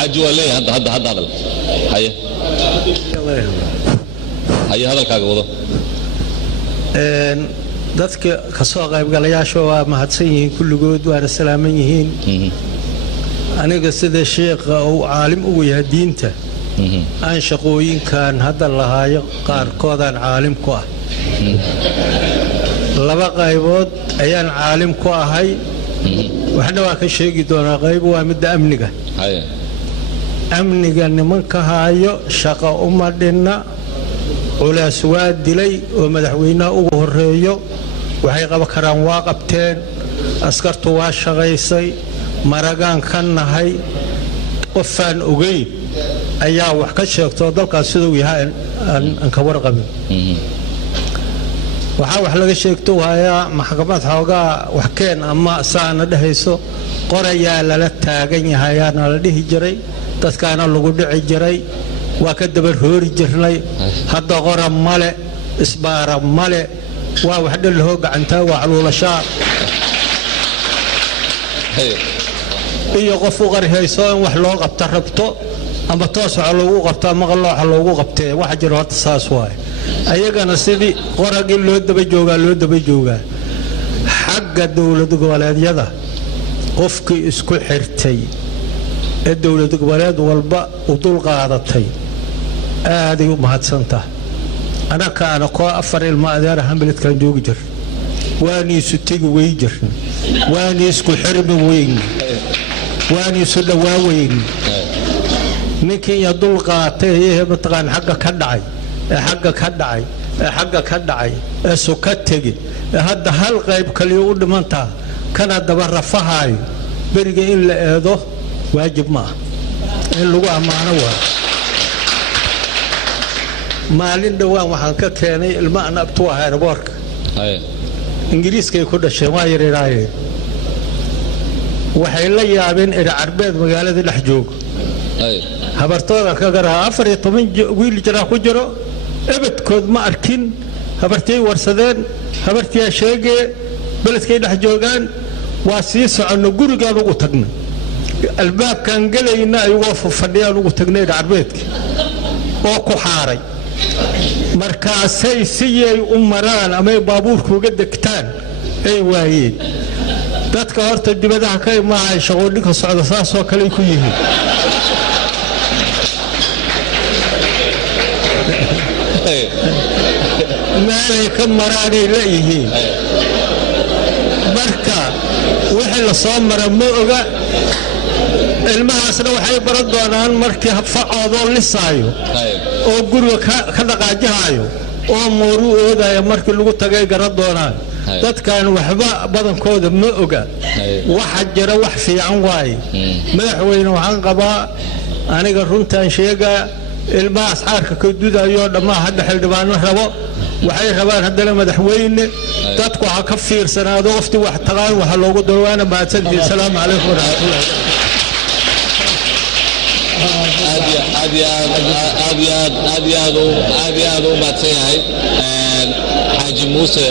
حاجة ولا هذا هيا هيا هذا الكاغ وضع dadka ka soo qaybgalayaasha waa mahadsan yihiin kulligood waana salaaman yihiin aniga sida sheekha uu caalim ugu yahay diinta aan shaqooyinkan hadda lahaayo qaarkoodaan caalim ku ah laba qaybood ayaan caalim ku ahay waxna waa ka sheegi doonaa qayb waa midda amniga amniga nimanka haayo shaqo uma dhinna culays waa dilay oo madaxweynaha ugu horeeyo waxay qaba karaan waa qabteen askartu waa shaqaysay maragaan ka nahay qofaan ogeyn ayaa wax ka sheegto dalkaas sidoo yahay aan ka warqabin waxa wax laga sheegto haya maxkamad xoogaa wax keen ama saana dhahayso qorayaa lala taagan yahay ana la dhihi jiray dadkaana lagu dhici jiray waa ka dabar hoori jirnay hadda qora male isbaara male waa wax dhal hoo gacantaa waa caluulashaa iyo qof u qarihayso in wax loo qabta rabto ama toos waxa loogu qabto ama qalooxa loogu qabtee waxa jiro horta saas waay ayagana sidii qoragii loo daba joogaa xagga dawlad goboleedyada qofkii isku xirtay ee dawlad goboleed walba u dul qaadatay aad ay u mahadsantahay ana ko afar ilmo adeer hamilkan joogi jir waani isu tagi way jir waani isku xirmi weyn waani isu dhawaaweyn ninkii ya dul qaatay ee mataqaan xagga ka dhacay ee suka tagi hadda hal qayb kale u dhimanta kana daba rafahay bariga in la eedo waajib ma in lagu amaano waa maalin dhawaan waxaan ka keenay ilma aan abtu ahaa airportka ingiriiska ku dhashay waa yareeyay waxay la yaabeen ila carbeed magaalada dhex joogo habartooda ka garaa 14 wiil jira ku jiro abadkood ma arkin habartay warsadeen habartii sheegay beledkay dhex joogaan waa sii socono gurigaan ugu tagnay albaabkan galayna ayuu fadhiyaan ugu tagnay carbeedka oo ku xaaray markaasay siyay u maraan ama baabuurku uga degtaan ay waayeen dadka horta dibadaha ka imaanay shaqooyinka socda saas oo kale ku yihiin maalay ka maraanay leeyihiin marka wixii la soo mara ma oga ilmahaasna waxay baran doonaan markii facoodo lisaayo oo guriga ka dhaqaajahayo oo mooru oodayo markii lagu tagay garan doonaan dadkan waxba badankooda ma oga waxa jira wax fiican waay madaxweyne waxaan qabaa aniga runtaan sheega ilmahaas xaarka ka dudayo dhammaan hadda xildhibaano rabo waxay rabaan haddana madaxweyne dadku waxa ka fiirsanaado waqti wax tagaan waxa loogu dawaana mahadsantiin salaamu calaykum waraxmatullaahi aad iyo aad u mahadsan yahay xaaji muuse